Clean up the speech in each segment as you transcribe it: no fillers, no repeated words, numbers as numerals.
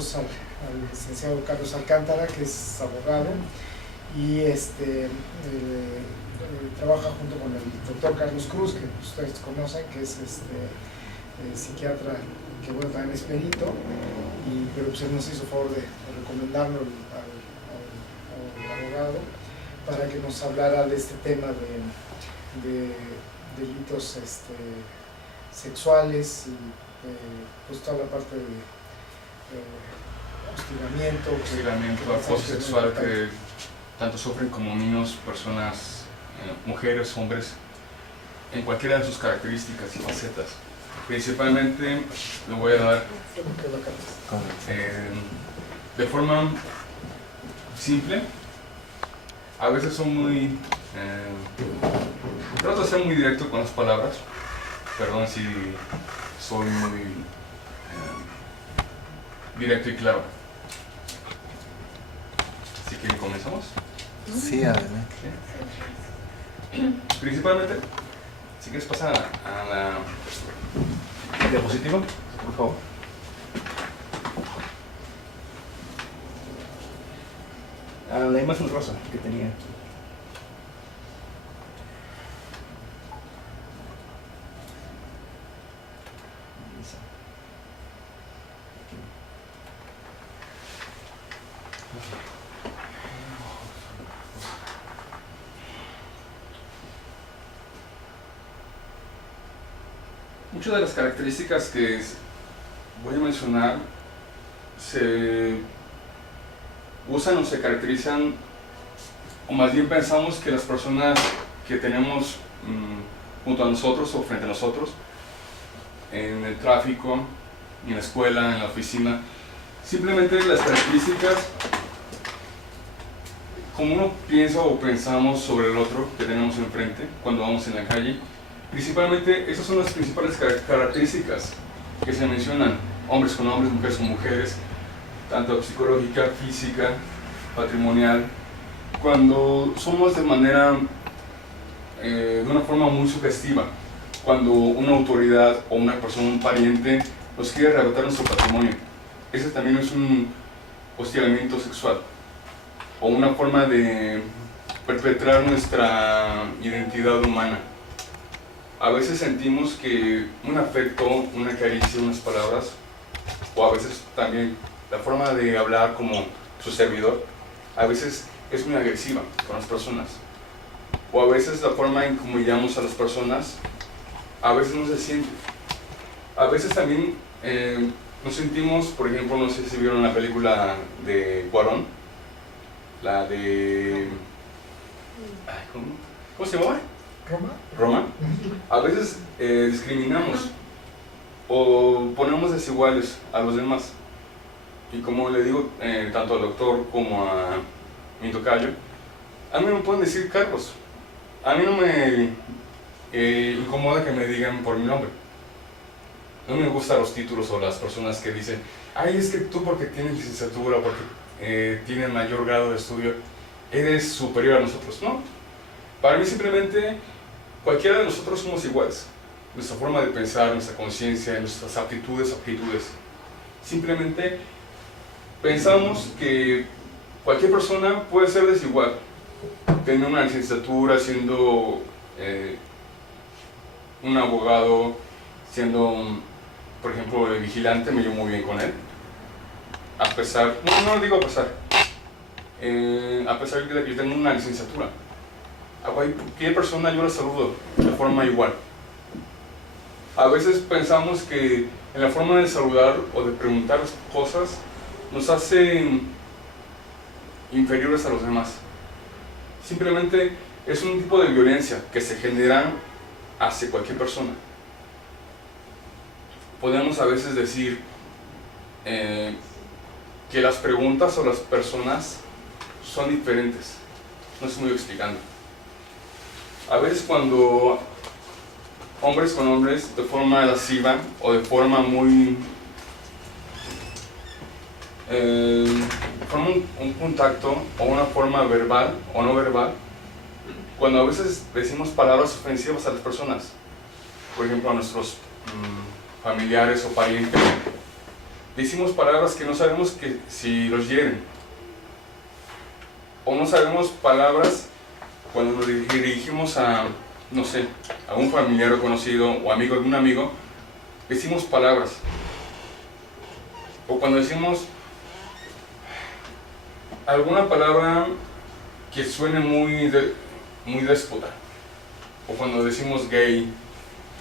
pues al licenciado Carlos Alcántara, que es abogado, y trabaja junto con el doctor Carlos Cruz, que ustedes conocen, que es psiquiatra, que bueno, también es perito, pero pues él nos hizo favor de recomendarlo al abogado para que nos hablara de este tema de delitos sexuales y pues toda la parte de hostigamiento, acoso sexual que tanto sufren como niños, personas, mujeres, hombres, en cualquiera de sus características y facetas. Principalmente lo voy a dar de forma simple. A veces son muy... trato de ser muy directo con las palabras. Perdón si soy muy directo y claro. Así que comenzamos. Sí, adelante. Principalmente, si quieres pasar a la diapositiva, por favor. A la imagen rosa que tenía. Muchas de las características que voy a mencionar se usan o se caracterizan, o más bien pensamos que las personas que tenemos junto a nosotros o frente a nosotros, en el tráfico, en la escuela, en la oficina, simplemente las características, como uno piensa o pensamos sobre el otro que tenemos enfrente cuando vamos en la calle. Principalmente, esas son las principales características que se mencionan, hombres con hombres, mujeres con mujeres, tanto psicológica, física, patrimonial, cuando somos de una forma muy sugestiva, cuando una autoridad o una persona, un pariente, nos quiere arrebatar nuestro patrimonio. Ese también es un hostigamiento sexual, o una forma de perpetrar nuestra identidad humana. A veces sentimos que un afecto, una caricia, unas palabras, o a veces también la forma de hablar como su servidor, a veces es muy agresiva con las personas. O a veces la forma en que humillamos a las personas, a veces no se siente. A veces también nos sentimos, por ejemplo, no sé si vieron la película de Cuarón, la de... ¿Cómo se llama? Roma. A veces discriminamos o ponemos desiguales a los demás. Y como le digo tanto al doctor como a mi tocayo, a mí me pueden decir Carlos. A mí no me incomoda que me digan por mi nombre. No me gustan los títulos o las personas que dicen, ay, es que tú porque tienes licenciatura, porque tienes mayor grado de estudio, eres superior a nosotros. No. Para mí simplemente cualquiera de nosotros somos iguales. Nuestra forma de pensar, nuestra conciencia, nuestras aptitudes. Simplemente pensamos que cualquier persona puede ser desigual. Tener una licenciatura, siendo un abogado, siendo, por ejemplo, el vigilante, me llevo muy bien con él. A pesar, no digo a pesar de que yo tengo una licenciatura. A cualquier persona yo la saludo de forma igual. A veces pensamos que en la forma de saludar o de preguntar cosas nos hacen inferiores a los demás. Simplemente es un tipo de violencia que se genera hacia cualquier persona. Podemos a veces decir que las preguntas o las personas son diferentes. No estoy muy explicando. A veces cuando hombres con hombres de forma lasciva o de forma muy... forman un contacto o una forma verbal o no verbal, cuando a veces decimos palabras ofensivas a las personas, por ejemplo a nuestros familiares o parientes, decimos palabras que no sabemos que si los hieren. O no sabemos palabras cuando nos dirigimos a, no sé, a un familiar o conocido o amigo de un amigo, decimos palabras. O cuando decimos alguna palabra que suene muy déspota. O cuando decimos gay.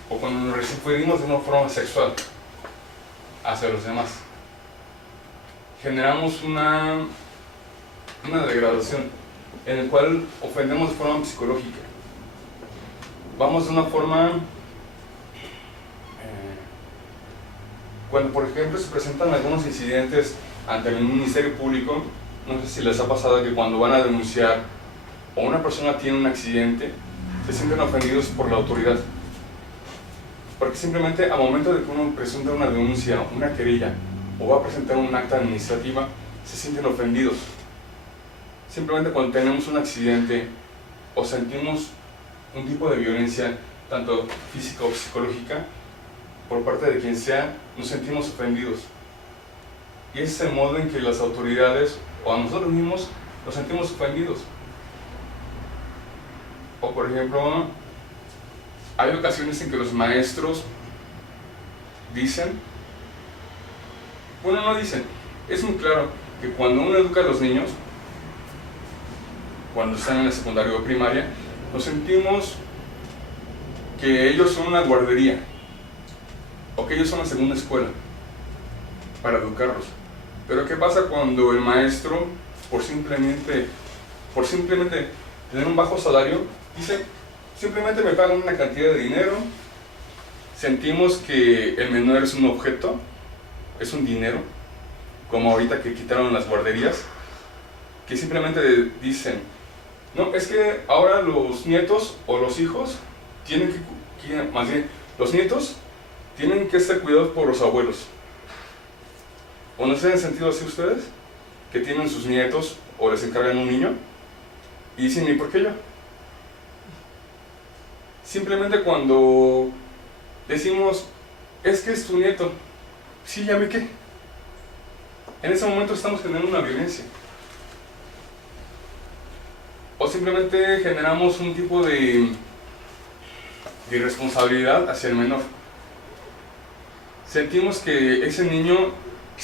O cuando nos referimos de una forma sexual hacia los demás. Generamos una degradación en la cual ofendemos de forma psicológica. Vamos de una forma... cuando por ejemplo se presentan algunos incidentes ante el Ministerio Público, no sé si les ha pasado que cuando van a denunciar o una persona tiene un accidente, se sienten ofendidos por la autoridad. Porque simplemente al momento de que uno presenta una denuncia, una querella, o va a presentar un acta administrativa, se sienten ofendidos. Simplemente cuando tenemos un accidente o sentimos un tipo de violencia, tanto física o psicológica, por parte de quien sea, nos sentimos ofendidos. Y ese es el modo en que las autoridades o a nosotros mismos nos sentimos ofendidos. O por ejemplo, hay ocasiones en que los maestros dicen, bueno, no dicen, es muy claro que cuando uno educa a los niños, cuando están en la secundaria o primaria, nos sentimos que ellos son una guardería o que ellos son la segunda escuela para educarlos. Pero ¿qué pasa cuando el maestro, por simplemente tener un bajo salario, dice, simplemente me pagan una cantidad de dinero, sentimos que el menor es un objeto, es un dinero, como ahorita que quitaron las guarderías, que simplemente dicen, no, es que ahora los nietos o los hijos tienen más bien, los nietos tienen que ser cuidados por los abuelos. ¿O no se han sentido así ustedes? Que tienen sus nietos o les encargan un niño y dicen, ¿y por qué yo? Simplemente cuando decimos, es que es tu nieto, sí, ya me qué. En ese momento estamos generando una violencia. O simplemente generamos un tipo de irresponsabilidad hacia el menor. Sentimos que ese niño,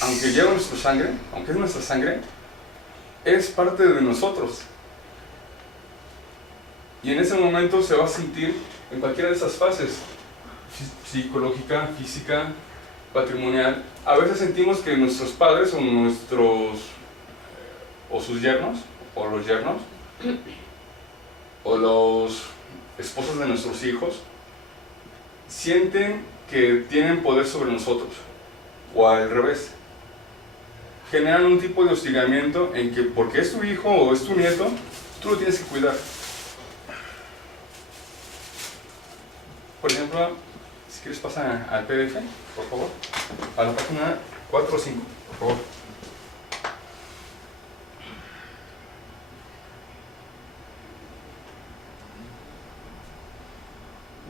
aunque lleva nuestra sangre, aunque es nuestra sangre, es parte de nosotros. Y en ese momento se va a sentir en cualquiera de esas fases, psicológica, física, patrimonial. A veces sentimos que nuestros padres o sus yernos, o los yernos, o los esposos de nuestros hijos, sienten que tienen poder sobre nosotros, o al revés. Generan un tipo de hostigamiento en que porque es tu hijo o es tu nieto, tú lo tienes que cuidar. Por ejemplo, si quieres pasar al PDF, por favor, a la página 4 o 5, por favor.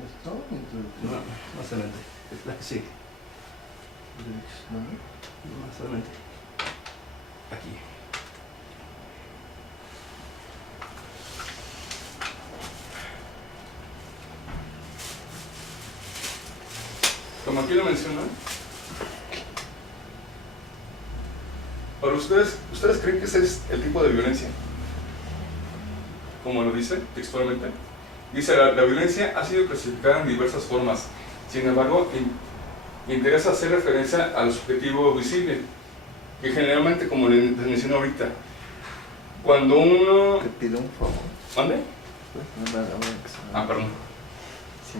¿Esto? No, más adelante. Es la que sigue. Más adelante. Aquí. Como aquí lo mencionan, para ustedes creen que ese es el tipo de violencia, como lo dice textualmente. Dice, la violencia ha sido clasificada en diversas formas, sin embargo, interesa hacer referencia al subjetivo visible, que generalmente, como les mencioné ahorita, cuando uno... Te pido un favor. ¿Mande? Ah, perdón.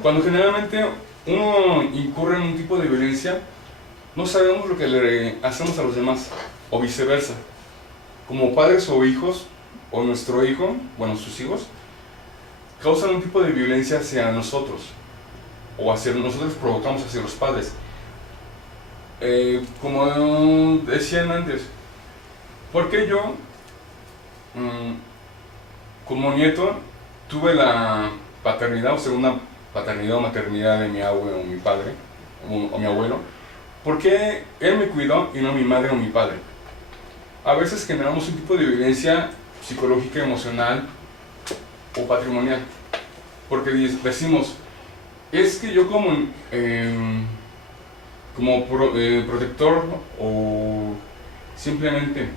Cuando generalmente uno incurre en un tipo de violencia, no sabemos lo que le hacemos a los demás, o viceversa. Como padres o hijos, o nuestro hijo, bueno, sus hijos, causan un tipo de violencia hacia nosotros, o hacia nosotros provocamos hacia los padres. Como decían antes, ¿por qué yo, como nieto, tuve la paternidad o segunda paternidad o maternidad de mi abuelo o mi padre o mi abuelo? ¿Por qué él me cuidó y no mi madre o mi padre? A veces generamos un tipo de violencia psicológica, emocional o patrimonial. Porque decimos, es que yo como protector o simplemente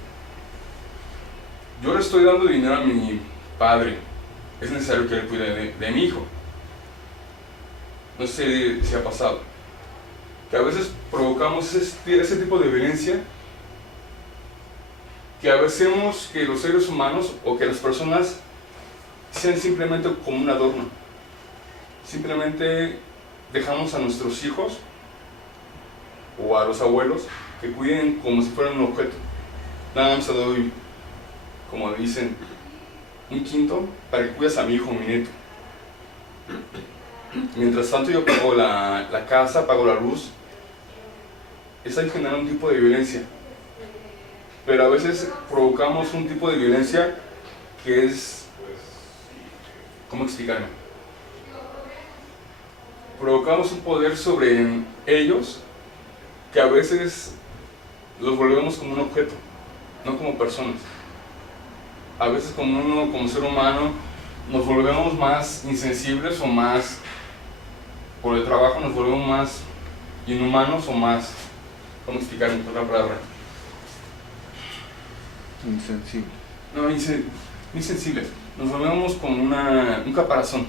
yo le estoy dando dinero a mi padre, es necesario que él cuide de mi hijo. No sé si ha pasado que a veces provocamos ese tipo de violencia, que a veces vemos que los seres humanos o que las personas sean simplemente como un adorno. Simplemente dejamos a nuestros hijos o a los abuelos que cuiden como si fueran un objeto. Nada más te doy, como dicen, un quinto para que cuides a mi hijo o mi nieto. Mientras tanto yo pago la casa, pago la luz. Está generando un tipo de violencia. Pero a veces provocamos un tipo de violencia que es... ¿Cómo explicarme? Provocamos un poder sobre ellos que a veces los volvemos como un objeto, no como personas. A veces como ser humano, nos volvemos más insensibles o más, por el trabajo nos volvemos más inhumanos o más, ¿cómo explicarme con otra palabra? Insensible. No, insensibles. Nos volvemos como un caparazón,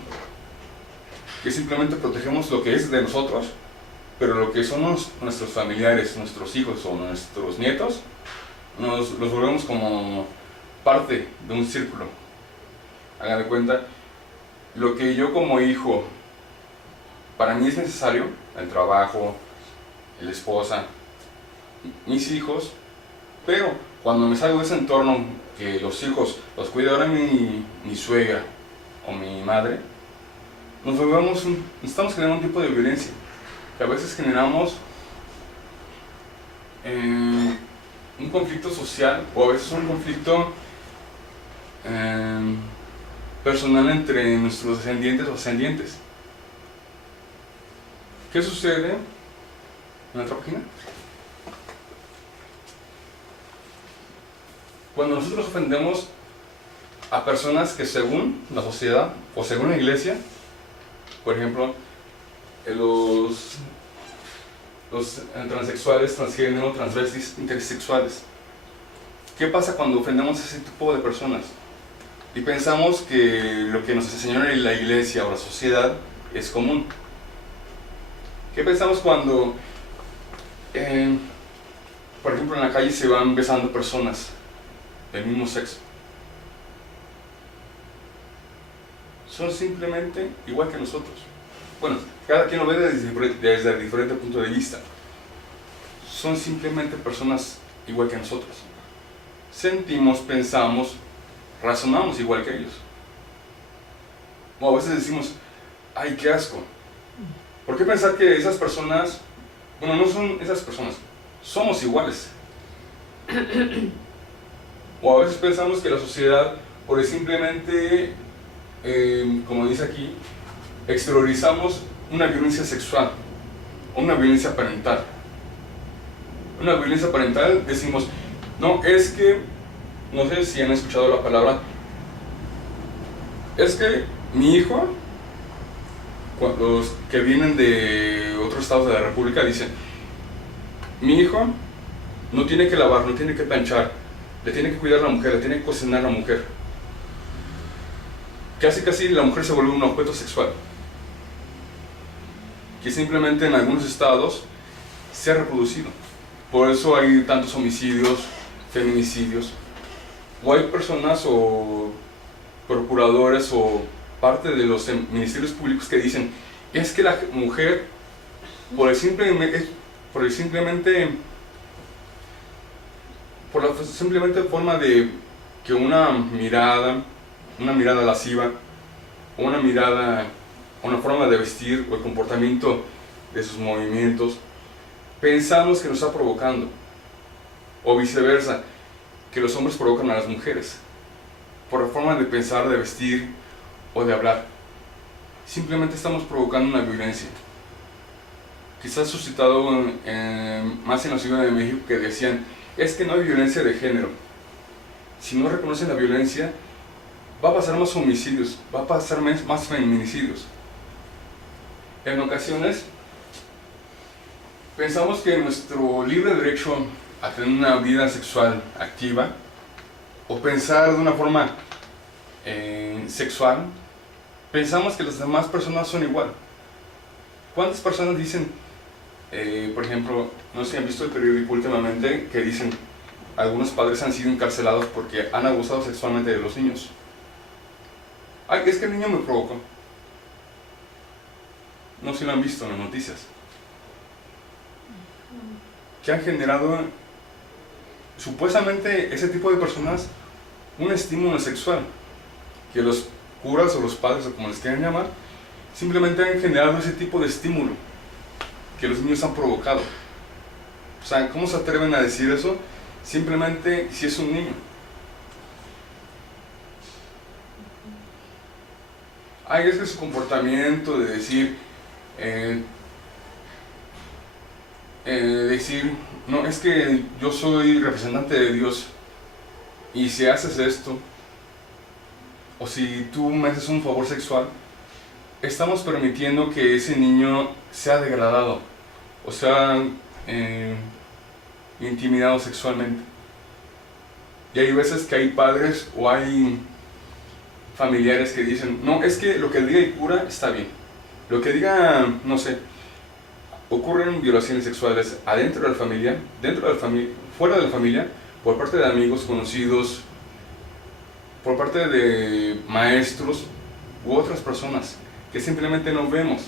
que simplemente protegemos lo que es de nosotros, pero lo que son nuestros familiares, nuestros hijos o nuestros nietos, los volvemos como parte de un círculo. Hagan de cuenta, lo que yo como hijo, para mí es necesario, el trabajo, la esposa, mis hijos, pero cuando me salgo de ese entorno, que los hijos los cuida ahora mi suegra o mi madre, estamos generando un tipo de violencia, que a veces generamos un conflicto social o a veces un conflicto personal entre nuestros descendientes o ascendientes. ¿Qué sucede en la otra página? Cuando nosotros ofendemos a personas que según la sociedad o según la iglesia, por ejemplo, los transexuales, transgénero, transvestis, intersexuales. ¿Qué pasa cuando ofendemos a ese tipo de personas? Y pensamos que lo que nos enseñó la iglesia o la sociedad es común. ¿Qué pensamos cuando, por ejemplo, en la calle se van besando personas del mismo sexo? Son simplemente igual que nosotros. Bueno, cada quien lo ve desde diferente punto de vista. Son simplemente personas igual que nosotros. Sentimos, pensamos, razonamos igual que ellos. O a veces decimos, ¡ay, qué asco! ¿Por qué pensar que esas personas, bueno, no son esas personas, somos iguales? O a veces pensamos que la sociedad, por simplemente, como dice aquí, exteriorizamos una violencia sexual o una violencia parental. Una violencia parental decimos, no, es que, no sé si han escuchado la palabra, es que mi hijo, los que vienen de otros estados de la república dicen, mi hijo no tiene que lavar, no tiene que planchar, le tiene que cuidar a la mujer, le tiene que cocinar a la mujer. Casi la mujer se vuelve un objeto sexual, que simplemente en algunos estados se ha reproducido. Por eso hay tantos homicidios, feminicidios, o hay personas o procuradores o parte de los ministerios públicos que dicen, es que la mujer, por la simplemente forma de que una mirada lasciva, o una forma de vestir o el comportamiento de sus movimientos, pensamos que nos está provocando, o viceversa, que los hombres provocan a las mujeres, por la forma de pensar, de vestir o de hablar. Simplemente estamos provocando una violencia. quizás suscitado más en la Ciudad de México, que decían, es que no hay violencia de género. Si no reconocen la violencia, va a pasar más homicidios, va a pasar más feminicidios. En ocasiones, pensamos que nuestro libre derecho a tener una vida sexual activa, o pensar de una forma sexual, pensamos que las demás personas son igual. ¿Cuántas personas dicen, por ejemplo, no sé si han visto el periódico últimamente, que dicen, algunos padres han sido encarcelados porque han abusado sexualmente de los niños? Ay, es que el niño me provocó. No sé si lo han visto en las noticias. Que han generado, supuestamente, ese tipo de personas un estímulo sexual. Que los curas o los padres, o como les quieran llamar, simplemente han generado ese tipo de estímulo que los niños han provocado. O sea, ¿cómo se atreven a decir eso? Simplemente si es un niño. Ay, es que su comportamiento de decir, no, es que yo soy representante de Dios, y si haces esto, o si tú me haces un favor sexual, estamos permitiendo que ese niño sea degradado, o sea, intimidado sexualmente. Y hay veces que hay padres o hay familiares que dicen, no, es que lo que diga el cura está bien. Lo que diga, no sé, ocurren violaciones sexuales adentro de la familia, dentro de la familia, fuera de la familia, por parte de amigos, conocidos, por parte de maestros u otras personas que simplemente no vemos,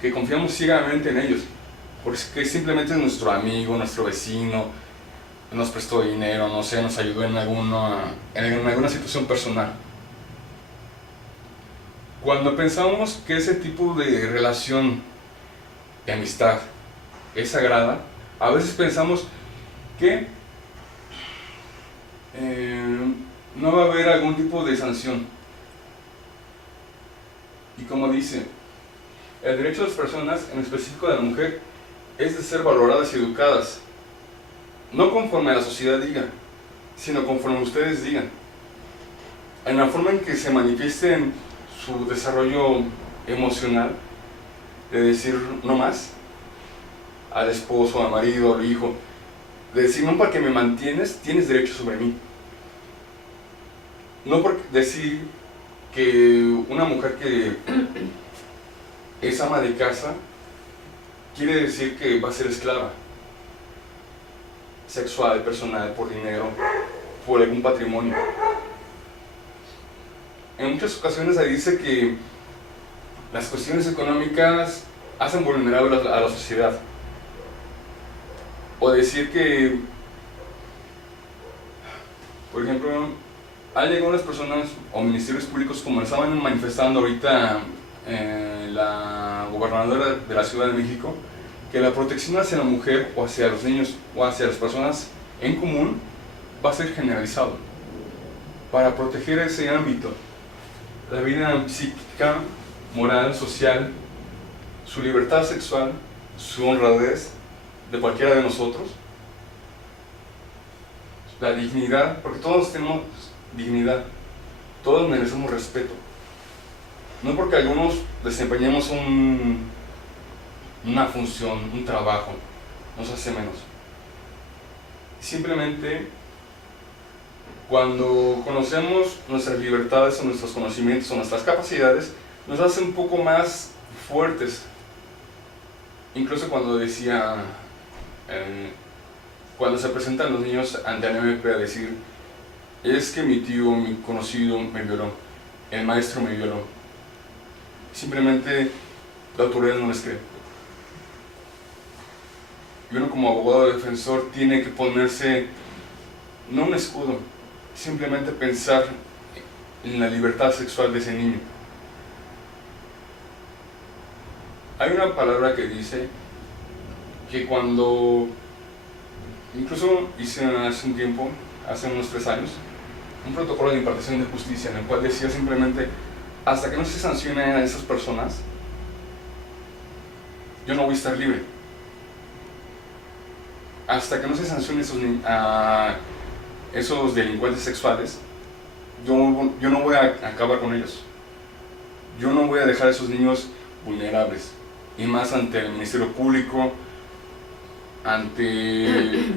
que confiamos ciegamente en ellos, porque simplemente es nuestro amigo, nuestro vecino, nos prestó dinero, no sé, nos ayudó en alguna situación personal. Cuando pensamos que ese tipo de relación de amistad es sagrada, a veces pensamos que no va a haber algún tipo de sanción. Y como dice, el derecho de las personas, en específico de la mujer, es de ser valoradas y educadas, no conforme a la sociedad diga, sino conforme ustedes digan, en la forma en que se manifiesten su desarrollo emocional, de decir no más al esposo, al marido, al hijo, de decir no, porque me mantienes, tienes derecho sobre mí. No por decir que una mujer que es ama de casa quiere decir que va a ser esclava sexual, personal, por dinero, por algún patrimonio. En muchas ocasiones se dice que las cuestiones económicas hacen vulnerable a la sociedad. O decir que, por ejemplo, hay algunas personas o ministerios públicos, como estaban manifestando ahorita la gobernadora de la Ciudad de México, que la protección hacia la mujer o hacia los niños o hacia las personas en común va a ser generalizado para proteger ese ámbito, la vida psíquica, moral, social, su libertad sexual, su honradez de cualquiera de nosotros, la dignidad, porque todos tenemos dignidad, todos merecemos respeto. No porque algunos desempeñemos una función, un trabajo, nos hace menos. Simplemente, cuando conocemos nuestras libertades o nuestros conocimientos o nuestras capacidades, nos hace un poco más fuertes. Incluso cuando decía, cuando se presentan los niños ante el MP a decir, es que mi tío, mi conocido me violó, el maestro me violó. Simplemente la autoridad no les cree. Y uno como abogado defensor tiene que ponerse, no un escudo, simplemente pensar en la libertad sexual de ese niño. Hay una palabra que dice que cuando, incluso hice hace un tiempo, hace unos 3 años, un protocolo de impartición de justicia en el cual decía simplemente, hasta que no se sancione a esas personas, yo no voy a estar libre. hasta que no se sancione a esos delincuentes sexuales, yo no voy a acabar con ellos. Yo no voy a dejar a esos niños vulnerables, y más ante el Ministerio Público, ante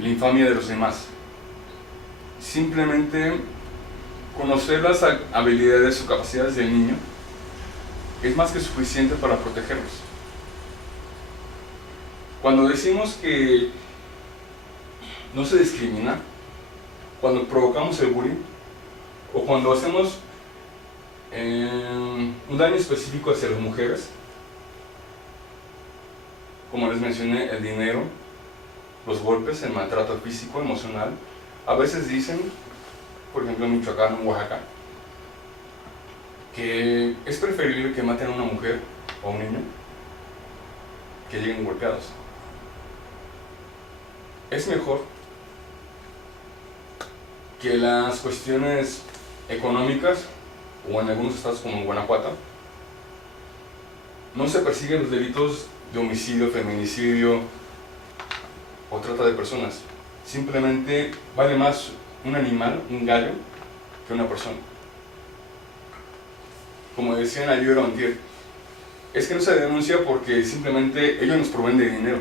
la infamia de los demás. Simplemente conocer las habilidades o capacidades del niño es más que suficiente para protegerlos. Cuando decimos que no se discrimina, cuando provocamos el bullying, o cuando hacemos un daño específico hacia las mujeres, como les mencioné, el dinero, los golpes, el maltrato físico, emocional, a veces dicen, por ejemplo en Michoacán, en Oaxaca, que es preferible que maten a una mujer o a un niño que lleguen golpeados. Es mejor que las cuestiones económicas, o en algunos estados como en Guanajuato, no se persiguen los delitos de homicidio, feminicidio o trata de personas. Simplemente vale más un animal, un gallo, que una persona. Como decían ayer o antier, es que no se denuncia porque simplemente ellos nos proveen de dinero.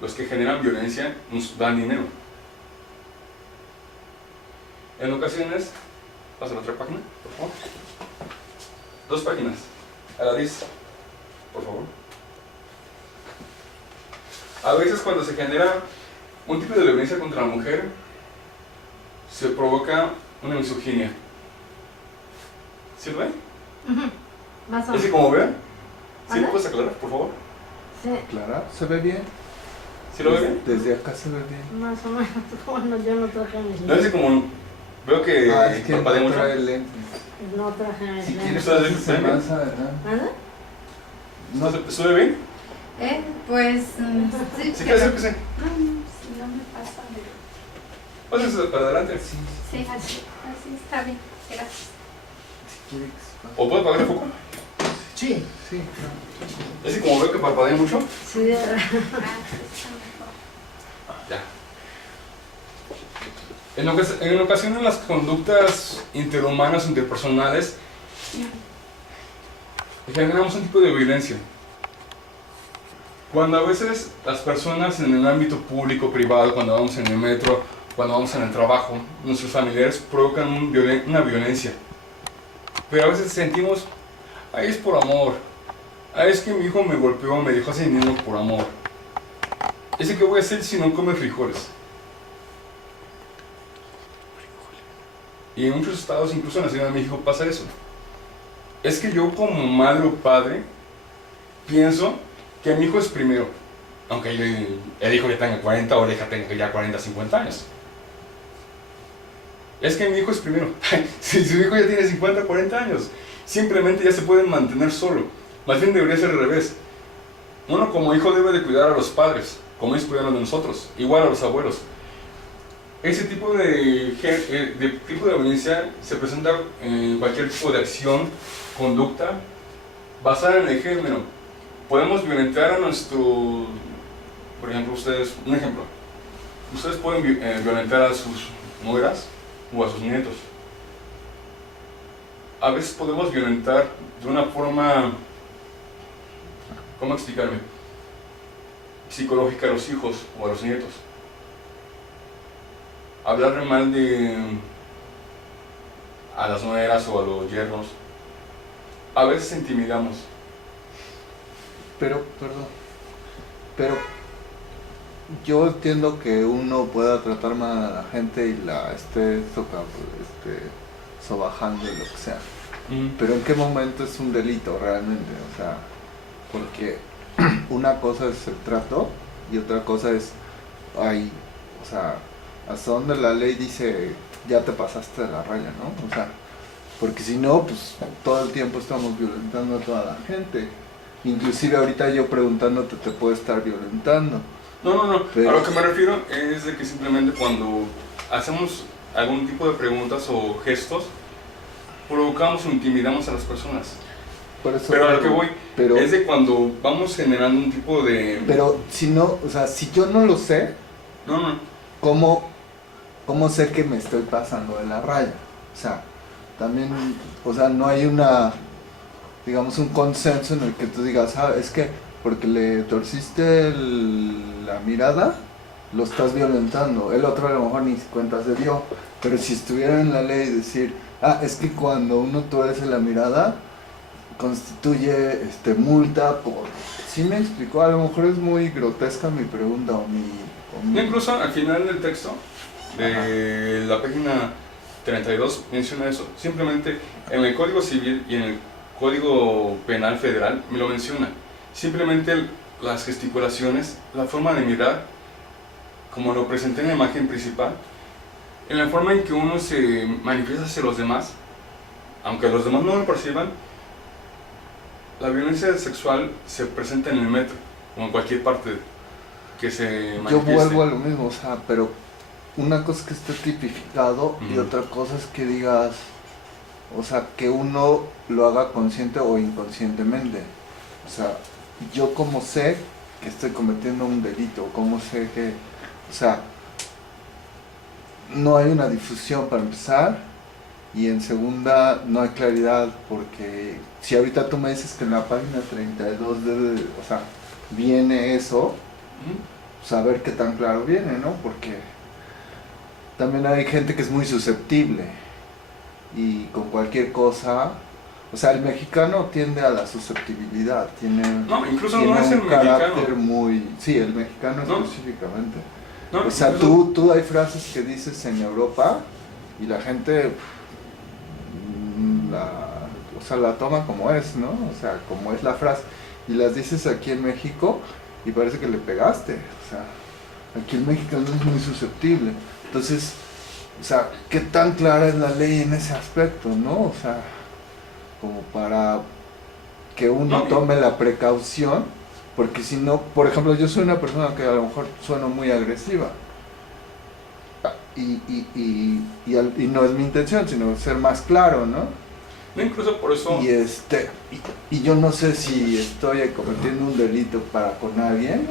Los que generan violencia nos dan dinero. En ocasiones, pasa a la otra página, por favor. 2 páginas, a la 10, por favor. A veces cuando se genera un tipo de violencia contra la mujer, se provoca una misoginia. ¿Sí lo ven? Más o ¿Es menos. que como ven? ¿Sí ¿Vale? lo puedes aclarar, por favor? Sí, ¿Clara? ¿Se ve bien? ¿Sí lo ven bien? Desde acá se ve bien. más o menos. Bueno, yo no traje mis No es que como veo que Es que parpadea no mucho. trae lentes. No traje mis Si lentes. quieres, ¿Estás bien? hacerse más adelante. ¿Mande? No, ¿Se ve bien? Pues sí, ¿Sí quieres acérquese? si no me pasa de... Pásense para adelante. sí, Sí, así está bien, gracias. si quieres. ¿O puedo apagar el foco? Sí, Sí, claro. Es que como veo que parpadea mucho. Sí, Ah, sí, está mejor. Ya. En ocasiones las conductas interhumanas, interpersonales, generamos un tipo de violencia. Cuando a veces las personas en el ámbito público, privado, cuando vamos en el metro, cuando vamos en el trabajo, nuestros familiares provocan una violencia. Pero a veces sentimos, ay, es por amor. Ay, es que mi hijo me golpeó, me dejó sin dinero por amor. ¿Ese qué voy a hacer si no come frijoles? Y en muchos estados, incluso en la Ciudad de México, pasa eso. Es que yo como madre o padre pienso que mi hijo es primero. Aunque el hijo ya tenga 40 o la hija tenga ya 40, 50 años. Es que mi hijo es primero. Si su hijo ya tiene 50, 40 años, simplemente ya se pueden mantener solo. Más bien debería ser al revés. Uno como hijo debe de cuidar a los padres, como ellos cuidan de nosotros, igual a los abuelos. Ese tipo de violencia se presenta en cualquier tipo de acción, conducta, basada en el género. Podemos violentar a nuestro, por ejemplo, ustedes pueden violentar a sus nueras o a sus nietos. A veces podemos violentar de una forma, ¿cómo explicarme?, psicológica a los hijos o a los nietos. Hablarle mal a las nueras o a los yernos. A veces intimidamos. Pero yo entiendo que uno pueda tratar mal a la gente y la esté sobajando y lo que sea. Pero ¿en qué momento es un delito realmente? O sea, porque una cosa es el trato y otra cosa es, o sea, hasta donde la ley dice ya te pasaste de la raya, ¿no? O sea, porque si no, pues todo el tiempo estamos violentando a toda la gente. Inclusive ahorita yo preguntándote te puedo estar violentando. No. Pero... A lo que me refiero es de que simplemente cuando hacemos algún tipo de preguntas o gestos, provocamos o intimidamos a las personas. Por eso Pero a lo que voy pero, es de cuando vamos generando un tipo de... pero si no, o sea, si yo no lo sé, No. ¿cómo sé que me estoy pasando de la raya? O sea, también, o sea, no hay digamos, un consenso en el que tú digas, ah, es que porque le torciste la mirada, lo estás violentando. El otro a lo mejor ni cuenta se dio. Pero si estuviera en la ley decir, ah, es que cuando uno tuerce la mirada, constituye multa por... ¿Sí me explicó? A lo mejor es muy grotesca mi pregunta o mi... No, incluso al final del texto de la página 32 menciona eso. Simplemente en el Código Civil y en el Código Penal Federal me lo menciona. Simplemente las gesticulaciones, la forma de mirar, como lo presenté en la imagen principal, en la forma en que uno se manifiesta hacia los demás, aunque los demás no lo perciban, la violencia sexual se presenta en el metro, o en cualquier parte que se manifieste. Yo vuelvo a lo mismo, o sea, pero una cosa es que esté tipificado y otra cosa es que digas, o sea, que uno lo haga consciente o inconscientemente. O sea, yo como sé que estoy cometiendo un delito, como sé que, o sea, no hay una difusión para empezar. Y en segunda, no hay claridad, porque si ahorita tú me dices que en la página 32 o sea, viene eso, saber qué tan claro viene, ¿no? Porque también hay gente que es muy susceptible y con cualquier cosa, o sea, el mexicano tiende a la susceptibilidad, No, incluso tiene no es el un carácter mexicano. muy... Sí, el mexicano No. específicamente. No, O sea, incluso- tú hay frases que dices en Europa y la gente la toma como es, ¿no? O sea, como es la frase. Y las dices aquí en México y parece que le pegaste. O sea, aquí el mexicano es muy susceptible. Entonces, o sea, ¿qué tan clara es la ley en ese aspecto, no? O sea, como para que uno No. tome la precaución, porque si no, por ejemplo, yo soy una persona que a lo mejor sueno muy agresiva. Y no es mi intención, sino ser más claro, ¿no? No, incluso por eso... Y yo no sé si estoy cometiendo un delito para con alguien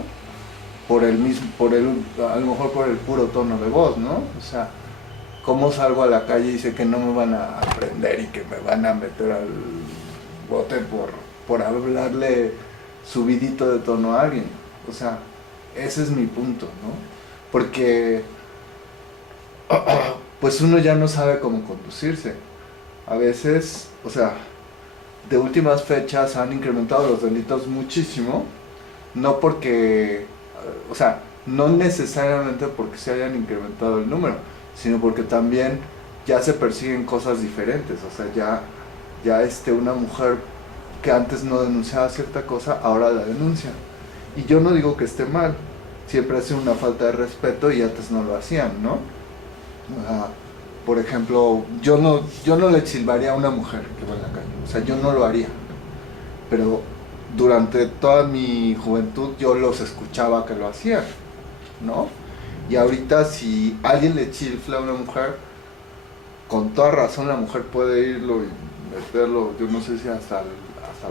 a lo mejor por el puro tono de voz, ¿no? O sea, ¿cómo salgo a la calle y sé que no me van a prender y que me van a meter al bote por hablarle subidito de tono a alguien? O sea, ese es mi punto, ¿no? Porque pues uno ya no sabe cómo conducirse. A veces, o sea, de últimas fechas han incrementado los delitos muchísimo, no porque, o sea, no necesariamente porque se hayan incrementado el número, sino porque también ya se persiguen cosas diferentes. O sea, ya una mujer que antes no denunciaba cierta cosa, ahora la denuncia. Y yo no digo que esté mal, siempre ha sido una falta de respeto y antes no lo hacían, ¿no? Por ejemplo, yo no le silbaría a una mujer que va en la calle, o sea, yo no lo haría. Pero durante toda mi juventud yo los escuchaba que lo hacían, ¿no? Y ahorita si alguien le chifla a una mujer, con toda razón la mujer puede irlo y meterlo, yo no sé si hasta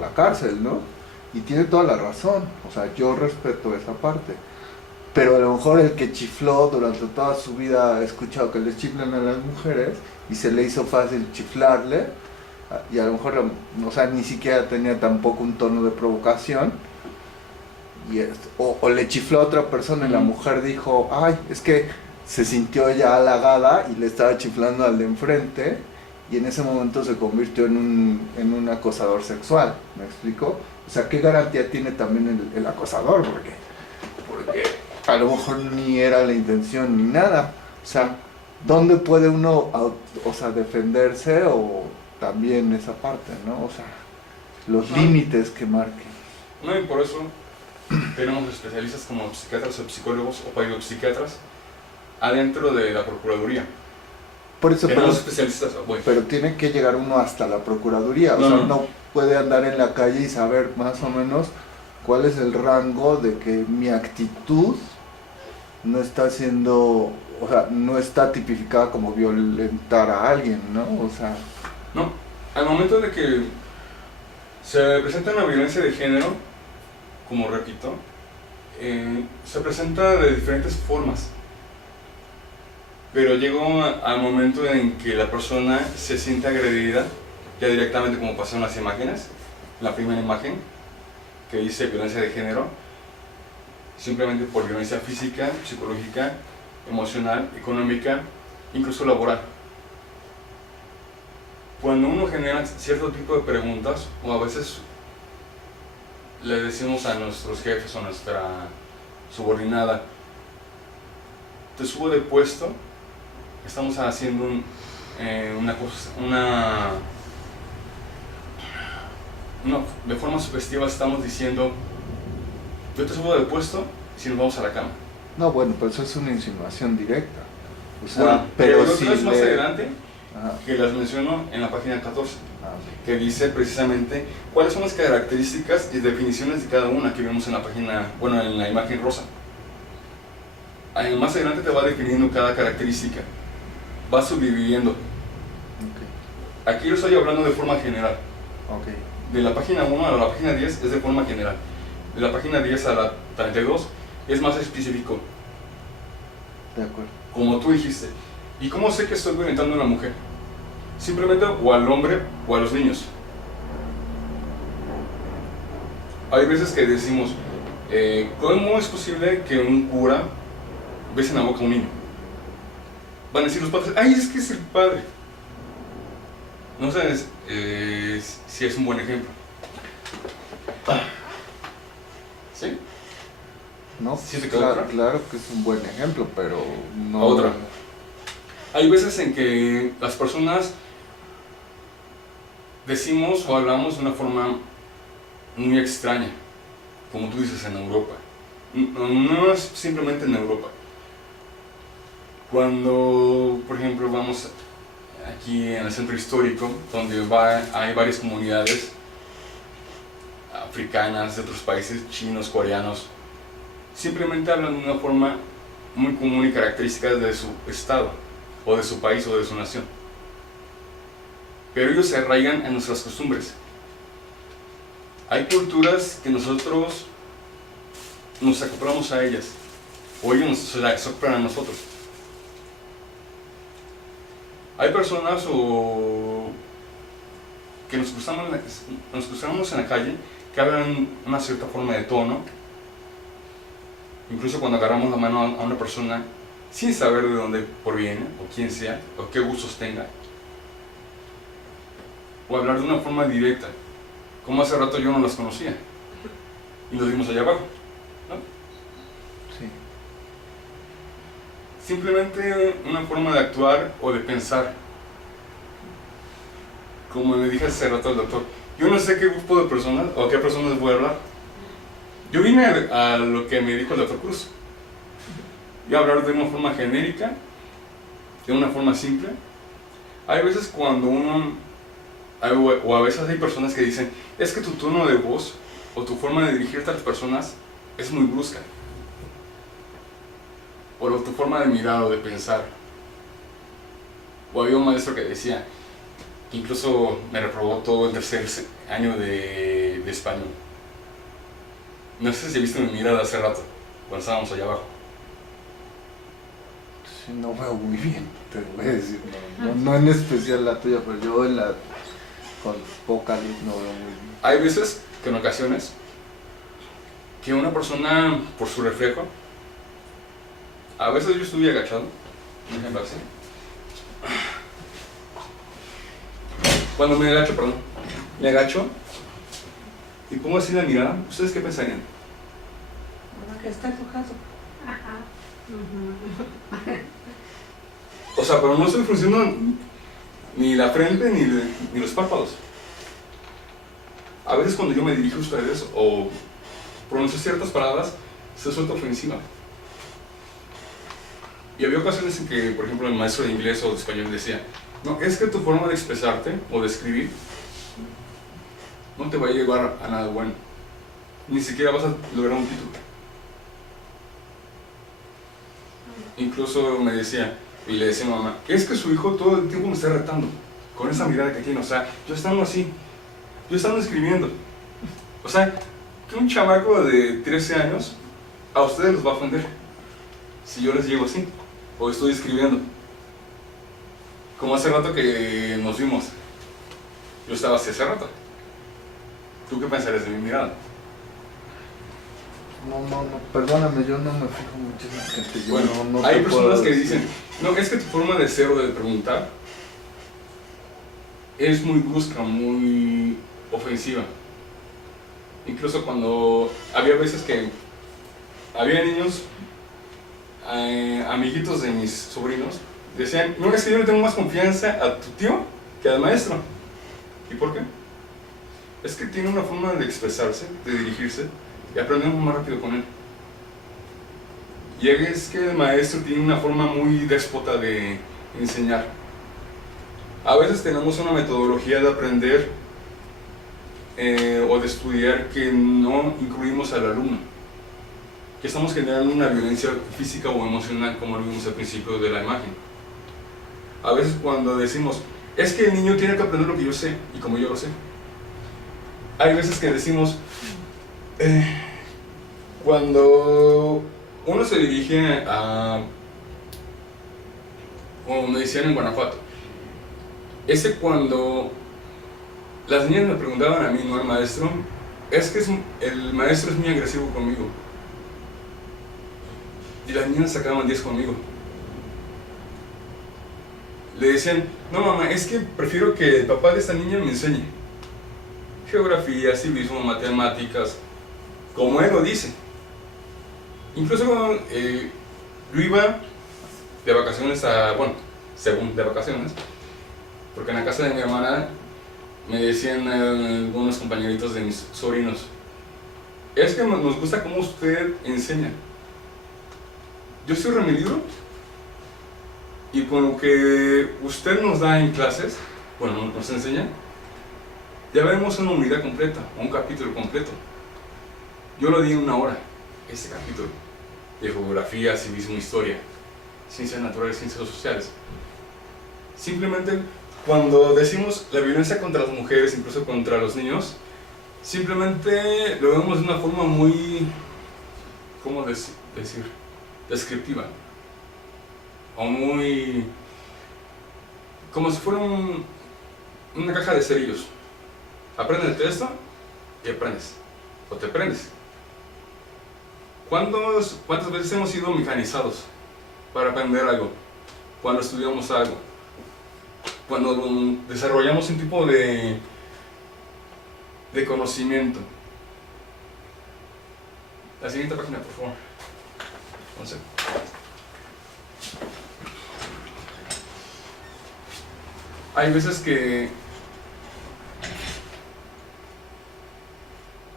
la cárcel, ¿no? Y tiene toda la razón, o sea, yo respeto esa parte. Pero a lo mejor el que chifló durante toda su vida ha escuchado que le chiflan a las mujeres y se le hizo fácil chiflarle, y a lo mejor, o sea, ni siquiera tenía tampoco un tono de provocación, o le chifló a otra persona y la mujer dijo, ay, es que se sintió ya halagada y le estaba chiflando al de enfrente, y en ese momento se convirtió en un acosador sexual, ¿me explico? O sea, ¿qué garantía tiene también el acosador? Porque a lo mejor ni era la intención ni nada. O sea, ¿dónde puede uno, defenderse o también esa parte, ¿no? O sea, los límites que marquen. No, y por eso tenemos especialistas como psiquiatras o psicólogos o psiquiatras adentro de la Procuraduría. Por eso, Tenemos especialistas, bueno. pero tiene que llegar uno hasta la Procuraduría. O sea, no puede andar en la calle y saber más o menos cuál es el rango de que mi actitud no está siendo, o sea, no está tipificada como violentar a alguien, ¿no? O sea... No, al momento de que Se presenta una violencia de género, como repito, se presenta de diferentes formas, pero llegó al momento en que la persona se siente agredida, ya directamente como pasaron las imágenes, la primera imagen que dice violencia de género, simplemente por violencia física, psicológica, emocional, económica, incluso laboral. Cuando uno genera cierto tipo de preguntas, o a veces le decimos a nuestros jefes o a nuestra subordinada, te subo de puesto, estamos haciendo de forma sugestiva estamos diciendo, yo te subo de puesto si nos vamos a la cama. No, bueno, pues eso es una insinuación directa. O sea, Bueno, pero hay si otras más le... adelante Ajá. que las menciono en la página 14, Ah, ok. que dice precisamente cuáles son las características y definiciones de cada una que vemos en la página, bueno, en la imagen rosa. Ahí más adelante te va definiendo cada característica, va subdividiendo. Ok. Aquí lo estoy hablando de forma general. Ok. De la página 1 a la página 10 es de forma general. De la página 10 a la 32 es más específico, De acuerdo. como tú dijiste. ¿Y cómo sé que estoy violentando a una mujer? Simplemente o al hombre o a los niños. Hay veces que decimos, ¿cómo es posible que un cura bese en la boca a un niño? Van a decir los padres, ¡ay, es que es el padre! No sé si es un buen ejemplo. ¿Sí? No, ¿Sí te quedó claro, otra? claro que es un buen ejemplo, pero no... Otra. Hay veces en que las personas decimos o hablamos de una forma muy extraña, como tú dices, en Europa. No es simplemente en Europa. Cuando, por ejemplo, vamos aquí en el centro histórico, donde hay varias comunidades africanas, de otros países, chinos, coreanos, simplemente hablan de una forma muy común y característica de su estado, o de su país, o de su nación. Pero ellos se arraigan en nuestras costumbres. Hay culturas que nosotros nos acoplamos a ellas, o ellos se acoplan a nosotros. Hay personas que nos cruzamos en la calle que hablan una cierta forma de tono, incluso cuando agarramos la mano a una persona sin saber de dónde proviene, o quién sea, o qué gustos tenga, o hablar de una forma directa, como hace rato yo no las conocía, y nos vimos allá abajo, ¿no? Sí. Simplemente una forma de actuar o de pensar. Como le dije hace rato al doctor, yo no sé qué grupo de personas o a qué personas voy a hablar. Yo vine a lo que me dijo el doctor Cruz. Voy a hablar de una forma genérica, de una forma simple. Hay veces cuando o a veces hay personas que dicen, es que tu tono de voz o tu forma de dirigirte a las personas es muy brusca. O tu forma de mirar o de pensar. O había un maestro que decía, que incluso me reprobó todo el tercer año de español. No sé si viste mi mirada hace rato, cuando estábamos allá abajo. Sí, no veo muy bien, te voy a decir. No en especial la tuya, pero yo con poca luz no veo muy bien. Hay veces, que en ocasiones, que una persona, por su reflejo, a veces yo estuve agachado, por ejemplo así. Cuando me agacho y pongo así la mirada, ¿ustedes qué pensarían? Que está tocado. Ajá. O sea, pero no estoy funcionando ni la frente ni los párpados. A veces cuando yo me dirijo a ustedes o pronuncio ciertas palabras, se suelta ofensiva. Y había ocasiones en que, por ejemplo, el maestro de inglés o de español decía, no, es que tu forma de expresarte o de escribir no te va a llevar a nada bueno. Ni siquiera vas a lograr un título. Incluso me decía, y le decía a mamá, es que su hijo todo el tiempo me está retando, con esa mirada que tiene. O sea, yo estando así, yo estaba escribiendo. O sea, que un chamaco de 13 años a ustedes los va a ofender si yo les llego así, o estoy escribiendo. Como hace rato que nos vimos, yo estaba así hace rato. ¿Tú qué pensarías de mi mirada? No, perdóname, yo no me fijo mucho en la gente. Yo Bueno, no hay te personas puedo que decir. dicen, no, es que tu forma de ser o de preguntar es muy brusca, muy ofensiva. Incluso cuando había veces que había niños, amiguitos de mis sobrinos, decían, no, es que yo le tengo más confianza a tu tío que al maestro. ¿Y por qué? Es que tiene una forma de expresarse, de dirigirse, y aprendemos más rápido con él. Y es que el maestro tiene una forma muy déspota de enseñar. A veces tenemos una metodología de aprender o de estudiar que no incluimos al alumno, que estamos generando una violencia física o emocional, como lo vimos al principio de la imagen. A veces cuando decimos, es que el niño tiene que aprender lo que yo sé, y como yo lo sé. Hay veces que decimos, cuando uno se dirige a, como me decían en Guanajuato, ese cuando las niñas me preguntaban a mí, no al maestro, es que el maestro es muy agresivo conmigo. Y las niñas sacaban 10 conmigo. Le decían, no mamá, es que prefiero que el papá de esta niña me enseñe geografía, civismo, matemáticas, como él lo dice. Incluso yo iba de vacaciones según de vacaciones, porque en la casa de mi hermana me decían algunos compañeritos de mis sobrinos, es que nos gusta cómo usted enseña. Yo cierro mi libro y con lo que usted nos da en clases, nos enseña, ya vemos una unidad completa, un capítulo completo. Yo lo di en 1 hora, ese capítulo de geografía, civismo, historia, ciencias naturales, ciencias sociales. Simplemente cuando decimos la violencia contra las mujeres, incluso contra los niños, simplemente lo vemos de una forma muy, ¿cómo decir? Descriptiva, o muy, como si fuera una caja de cerillos. Apréndete esto y aprendes, o te aprendes. ¿Cuántas veces hemos sido mecanizados para aprender algo? Cuando estudiamos algo, cuando desarrollamos un tipo de conocimiento. La siguiente página, por favor. 11. Hay veces que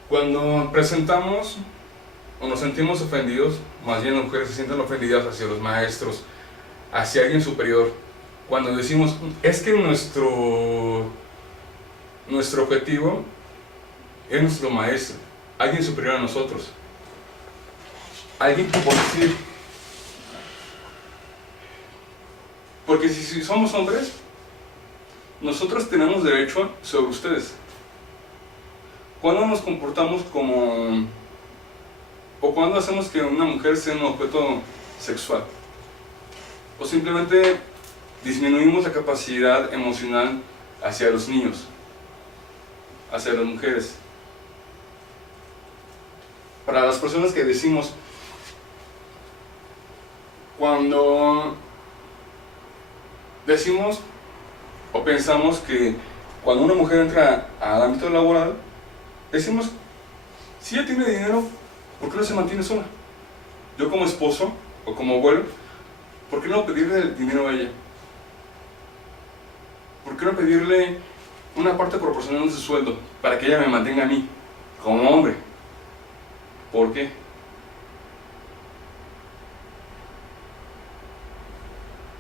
cuando presentamos o nos sentimos ofendidos, más bien las mujeres se sienten ofendidas hacia los maestros, hacia alguien superior, cuando decimos, es que nuestro objetivo es nuestro maestro, alguien superior a nosotros, alguien que por decir, porque si somos hombres, nosotros tenemos derecho sobre ustedes. Cuando nos comportamos como, o cuando hacemos que una mujer sea un objeto sexual, o simplemente disminuimos la capacidad emocional hacia los niños, hacia las mujeres. Para las personas que decimos, cuando decimos o pensamos que cuando una mujer entra al ámbito laboral, decimos, si ella tiene dinero, ¿por qué no se mantiene sola? Yo como esposo o como abuelo, ¿por qué no pedirle dinero a ella? ¿Por qué no pedirle una parte proporcional de su sueldo para que ella me mantenga a mí como hombre? ¿Por qué?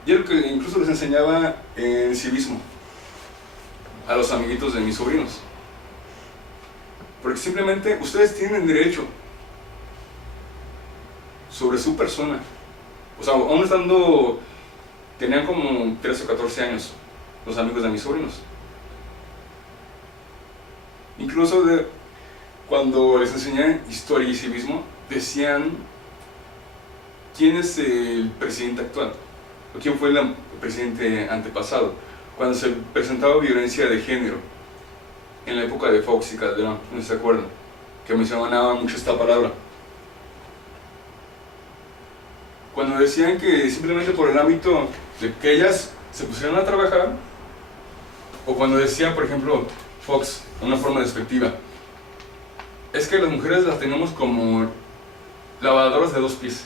Yo lo que incluso les enseñaba en civismo a los amiguitos de mis sobrinos, porque simplemente ustedes tienen derecho sobre su persona. O sea, aún estando, tenían como 13 o 14 años los amigos de mis sobrinos. Incluso cuando les enseñé historia y civismo, decían quién es el presidente actual o quién fue el presidente antepasado. Cuando se presentaba violencia de género, en la época de Fox y Calderón, no se acuerdan, que mencionaban mucho esta palabra. Cuando decían que simplemente por el ámbito de que ellas se pusieran a trabajar, o cuando decía, por ejemplo, Fox, de una forma despectiva, es que las mujeres las tenemos como lavadoras de 2 pies.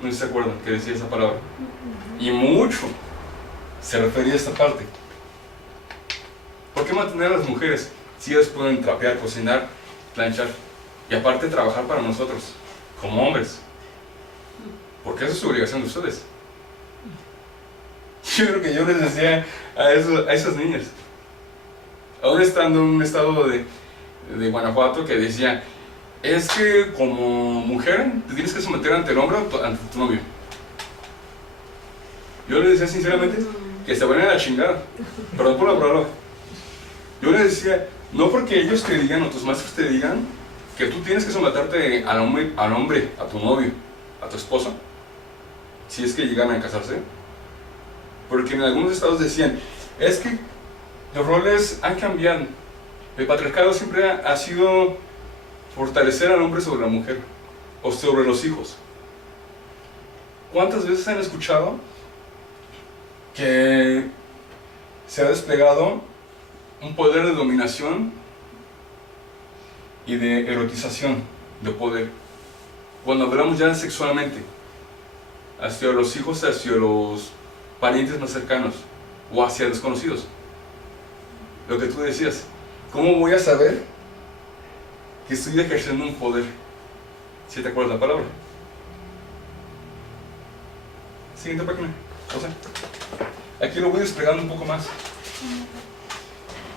No sé si se acuerdan que decía esa palabra. Y mucho se refería a esta parte. ¿Por qué mantener a las mujeres si ellas pueden trapear, cocinar, planchar y aparte trabajar para nosotros, como hombres? Porque esa es su obligación de ustedes. Yo creo que yo les decía a esas niñas, aún estando en un estado de Guanajuato, que decía, es que como mujer te tienes que someter ante el hombre o ante tu novio. Yo les decía sinceramente que se vayan a la chingada, perdón por la palabra. Yo les decía, no porque ellos te digan o tus maestros te digan que tú tienes que someterte al hombre, a tu novio, a tu esposo, si es que llegan a casarse. Porque en algunos estados decían, es que los roles han cambiado. El patriarcado siempre ha sido fortalecer al hombre sobre la mujer o sobre los hijos. ¿Cuántas veces han escuchado que se ha desplegado un poder de dominación y de erotización de poder? Cuando hablamos ya sexualmente, hacia los hijos, hacia los parientes más cercanos o hacia desconocidos. Lo que tú decías, ¿cómo voy a saber que estoy ejerciendo un poder? ¿Sí te acuerdas la palabra? Siguiente página. O sea, aquí lo voy desplegando un poco más.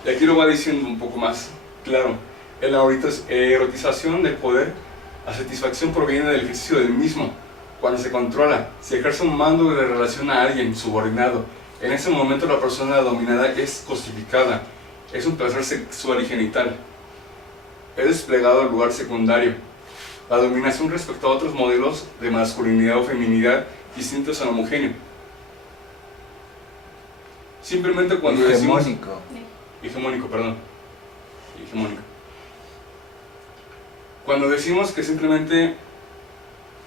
Y aquí lo va diciendo un poco más claro. En la erotización del poder, la satisfacción proviene del ejercicio del mismo. Cuando se controla, se ejerce un mando de relación a alguien subordinado. En ese momento la persona dominada es cosificada. Es un placer sexual y genital. Es desplegado al lugar secundario. La dominación respecto a otros modelos de masculinidad o feminidad distintos al homogéneo. Simplemente cuando decimos... Hegemónico, perdón. Hegemónico. Cuando decimos que simplemente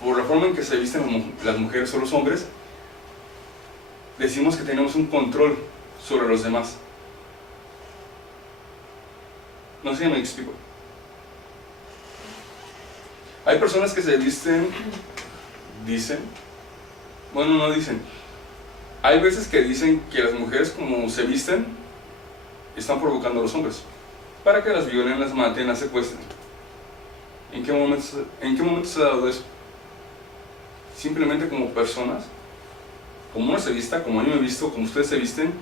por la forma en que se visten las mujeres o los hombres, decimos que tenemos un control sobre los demás. No sé si me explico. Hay personas que se visten, no dicen. Hay veces que dicen que las mujeres como se visten, están provocando a los hombres para que las violen, las maten, las secuestren. ¿En qué momento se ha dado eso? Simplemente como personas, como uno se vista, como yo me he visto, como ustedes se visten,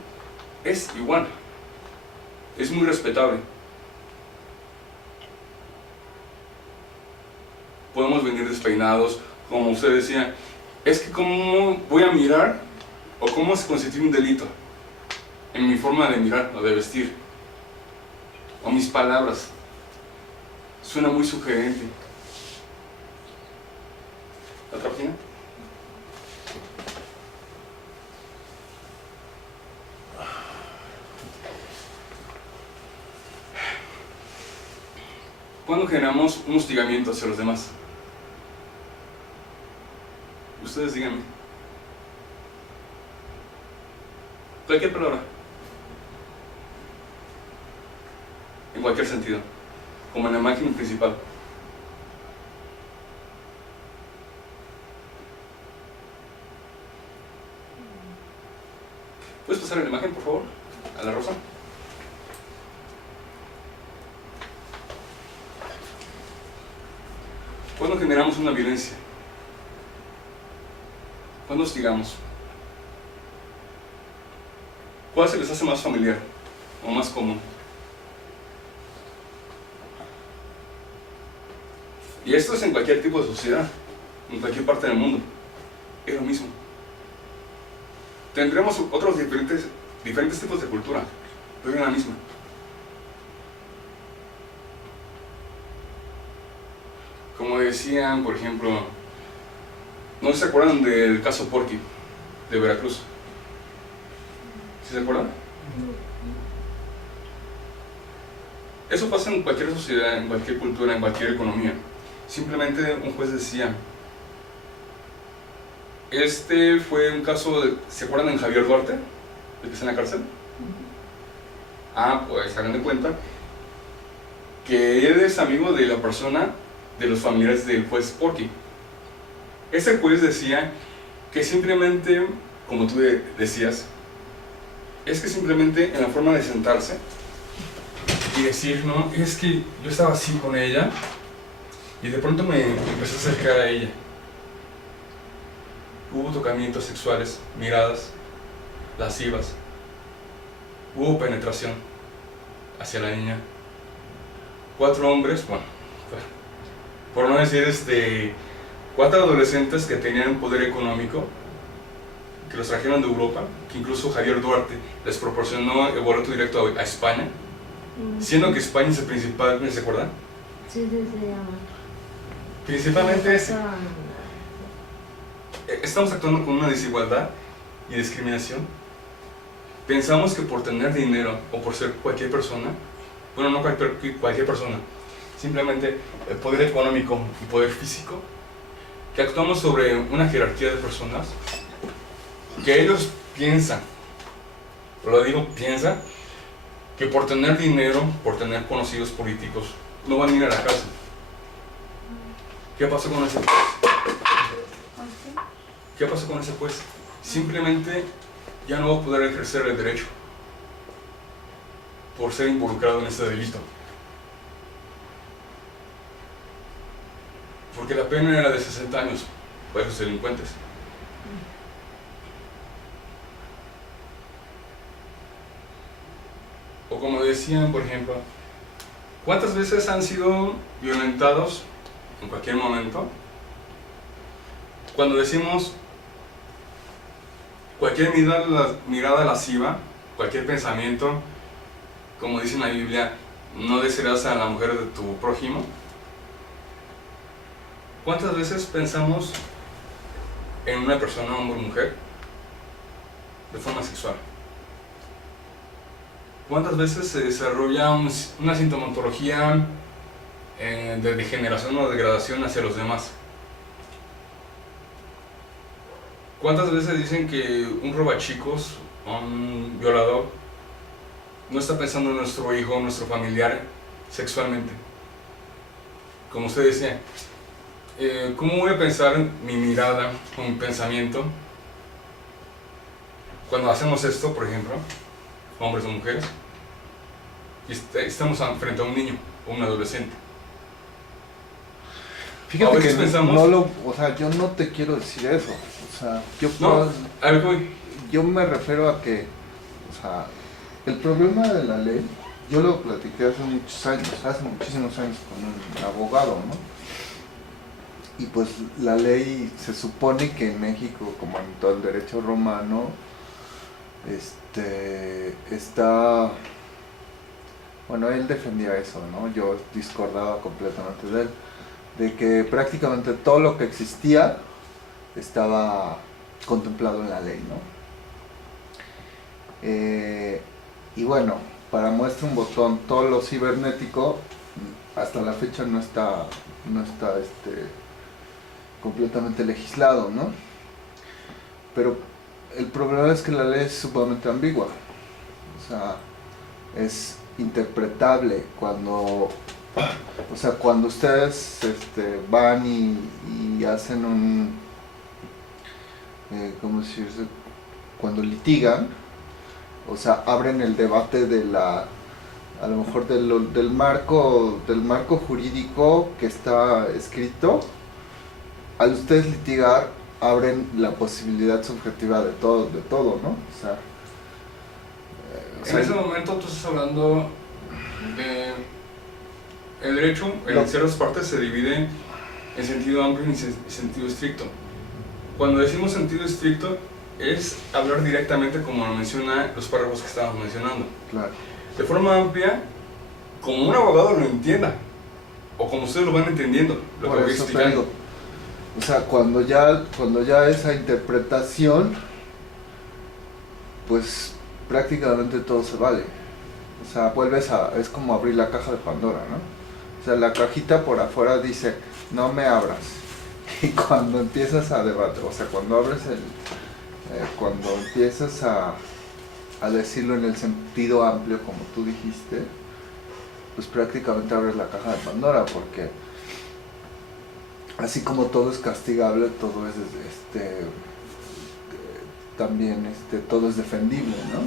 es igual. Es muy respetable. Podemos venir despeinados, como usted decía, es que cómo voy a mirar o cómo se constituye un delito en mi forma de mirar o de vestir o mis palabras. Suena muy sugerente. ¿La otra página? ¿Cuándo generamos un hostigamiento hacia los demás? Ustedes díganme. Cualquier palabra. En cualquier sentido. Como en la imagen principal. ¿Puedes pasar la imagen, por favor? A la rosa. ¿Cuándo generamos una violencia? ¿Cuándo hostigamos? ¿Cuál se les hace más familiar o más común? Y esto es en cualquier tipo de sociedad, en cualquier parte del mundo. Es lo mismo. Tendremos otros diferentes tipos de cultura, pero es la misma. como decían, por ejemplo, ¿no se acuerdan del caso Porky de Veracruz? ¿Sí se acuerdan? Eso pasa en cualquier sociedad, en cualquier cultura, en cualquier economía. Simplemente un juez decía, este fue un caso, ¿se acuerdan de Javier Duarte? ¿El que está en la cárcel? Ah, pues hagan de cuenta que él es amigo de la persona, de los familiares del juez Porky. Ese juez decía que simplemente, como tú decías, es que simplemente en la forma de sentarse y decir, no, es que yo estaba así con ella y de pronto me empecé a acercar a ella. Hubo tocamientos sexuales, miradas lascivas, hubo penetración hacia la niña. 4 hombres, bueno, por no decir 4 adolescentes que tenían poder económico, que los trajeron de Europa, que incluso Javier Duarte les proporcionó el boleto directo a España, siendo que España es el principal, ¿se acuerdan? Sí, se llama. Principalmente ese. Estamos actuando con una desigualdad y discriminación. Pensamos que por tener dinero o por ser cualquier persona, bueno, no cualquier persona, simplemente el poder económico y poder físico, que actuamos sobre una jerarquía de personas que ellos piensan, lo digo piensan, que por tener dinero, por tener conocidos políticos, no van a ir a la cárcel. ¿Qué pasó con ese juez? ¿Qué pasó con ese juez? Simplemente ya no va a poder ejercer el derecho por ser involucrado en este delito. Porque la pena era de 60 años para esos delincuentes. O como decían, por ejemplo, ¿cuántas veces han sido violentados en cualquier momento? Cuando decimos cualquier mirada lasciva, cualquier pensamiento, como dice en la Biblia, no desearás a la mujer de tu prójimo. ¿Cuántas veces pensamos en una persona, hombre o mujer, de forma sexual? ¿Cuántas veces se desarrolla una sintomatología de degeneración o degradación hacia los demás? ¿Cuántas veces dicen que un robachicos o un violador no está pensando en nuestro hijo, nuestro familiar sexualmente? Como usted decía, ¿cómo voy a pensar en mi mirada o mi pensamiento cuando hacemos esto, por ejemplo, hombres o mujeres, y estamos frente a un niño o un adolescente? Fíjate que pensamos, o sea, yo no te quiero decir eso. O sea, yo me refiero a que, o sea, el problema de la ley, yo lo platiqué hace muchísimos años con un abogado, ¿no? Y pues la ley se supone que en México, como en todo el derecho romano, está, bueno, él defendía eso, ¿no? Yo discordaba completamente de él, de que prácticamente todo lo que existía estaba contemplado en la ley, ¿no? Y bueno, para muestra un botón, todo lo cibernético hasta la fecha no está completamente legislado, ¿no? Pero el problema es que la ley es sumamente ambigua, o sea, es interpretable cuando ustedes van y hacen ¿cómo decirse? Cuando litigan, o sea, abren el debate de a lo mejor del marco jurídico que está escrito. Al ustedes litigar, abren la posibilidad subjetiva de todo, ¿no? O sea, en ese momento tú estás hablando de el derecho, en ciertas partes se divide en sentido amplio y en sentido estricto. Cuando decimos sentido estricto es hablar directamente como lo menciona los párrafos que estábamos mencionando. Claro. De forma amplia, como un abogado lo entienda. o como ustedes lo van entendiendo, lo que Por voy eso te explicando. digo, o sea, cuando ya esa interpretación, pues prácticamente todo se vale. O sea, es como abrir la caja de Pandora, ¿no? O sea, la cajita por afuera dice, no me abras. Y cuando empiezas a debatir, o sea, cuando abres cuando empiezas a decirlo en el sentido amplio, como tú dijiste, pues prácticamente abres la caja de Pandora, porque así como todo es castigable, todo es también todo es defendible, ¿no?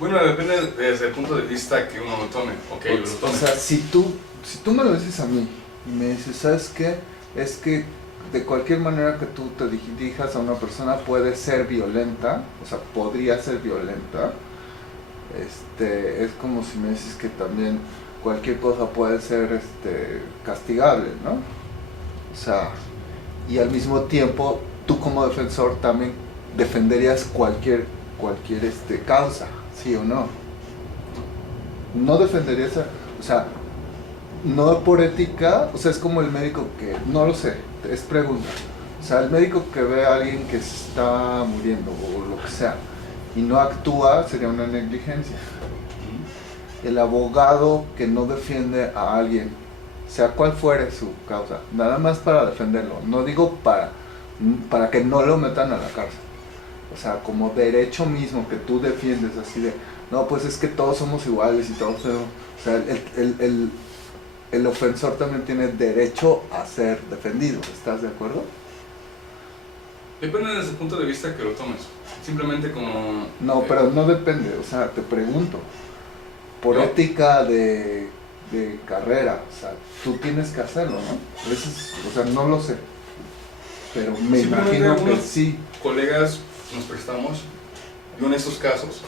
Bueno, depende desde el punto de vista que uno lo tome, ok, yo lo tome. O sea, si tú me lo dices a mí y me dices, ¿sabes qué? Es que de cualquier manera que tú te dirijas a una persona puede ser violenta, o sea, podría ser violenta. Es como si me dices que también cualquier cosa puede ser castigable, ¿no? O sea, y al mismo tiempo tú como defensor también defenderías cualquier causa, ¿sí o no? No defenderías, o sea, no por ética, o sea, es como el médico que, no lo sé, es pregunta. O sea, el médico que ve a alguien que se está muriendo o lo que sea y no actúa sería una negligencia. El abogado que no defiende a alguien, sea cual fuere su causa, nada más para defenderlo, no digo para que no lo metan a la cárcel. O sea, como derecho mismo que tú defiendes así de, no, pues es que todos somos iguales y todos tenemos, o sea, el ofensor también tiene derecho a ser defendido, ¿estás de acuerdo? Depende desde el punto de vista que lo tomes. Simplemente como... No, pero no depende, o sea, te pregunto, por ¿no? ética de carrera, o sea, tú tienes que hacerlo, ¿no? O sea, no lo sé, pero me Simplemente imagino que algunos sí. colegas nos prestamos, yo en estos casos,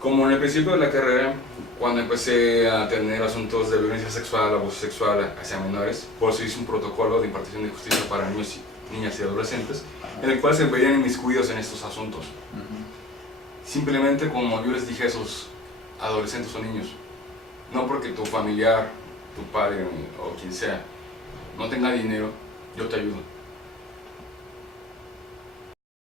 como en el principio de la carrera, cuando empecé a tener asuntos de violencia sexual, abuso sexual hacia menores, por eso hice un protocolo de impartición de justicia para niños, niñas y adolescentes, en el cual se veían inmiscuidos en estos asuntos. Simplemente como yo les dije a esos adolescentes o niños, no porque tu familiar, tu padre o quien sea, no tenga dinero, yo te ayudo.